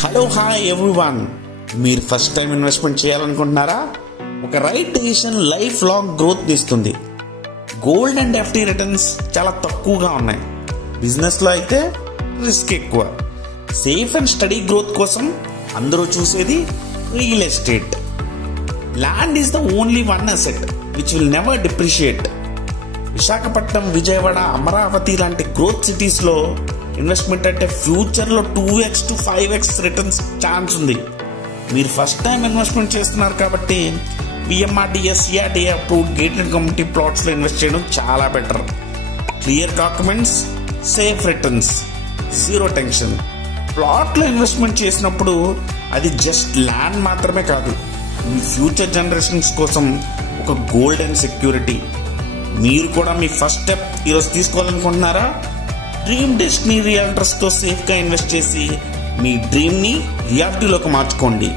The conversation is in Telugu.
హలో హాయ్ ఎవ్రీవన్, మీరు ఫస్ట్ టైం ఇన్వెస్ట్మెంట్ చేయాలనుకుంటున్నారా? ఒక right decision life long growth ఇస్తుంది. గోల్డ్ అండ్ ఎఫ్డి రిటర్న్స్ చాలా తక్కువగా ఉన్నాయి. బిజినెస్లో అయితే రిస్క్ ఎక్కువ. సేఫ్ అండ్ స్టడీ గ్రోత్ కోసం అందరూ చూసేది real estate. Land is the only one asset which will never depreciate. Visakhapatnam, Vijayawada, Amaravati లాంటి గ్రోత్ సిటీస్లో ఇన్వెస్ట్మెంట్ అంటే ఫ్యూచర్లో 2x to 5x returns chance ఉంది. మీరు ఫస్ట్ టైం ఇన్వెస్ట్మెంట్ చేస్తున్నారు కాబట్టి PMRDS, CRDA approved gated community ప్లాట్స్లో ఇన్వెస్ట్ చేయడం చాలా better. Clear documents, safe returns, zero tension. ప్లాట్లో ఇన్వెస్ట్మెంట్ చేసినప్పుడు అది జస్ట్ ల్యాండ్ మాత్రమే కాదు, మీ ఫ్యూచర్ జనరేషన్స్ కోసం ఒక గోల్డెన్ సెక్యూరిటీ. మీరు కూడా మీ ఫస్ట్ స్టెప్ ఈరోజు తీసుకోవాలనుకుంటున్నారా? డ్రీమ్ డెస్టినీ రియల్టర్స్తో సేఫ్గా ఇన్వెస్ట్ చేసి మీ డ్రీమ్ని రియాలిటీలోకి మార్చుకోండి.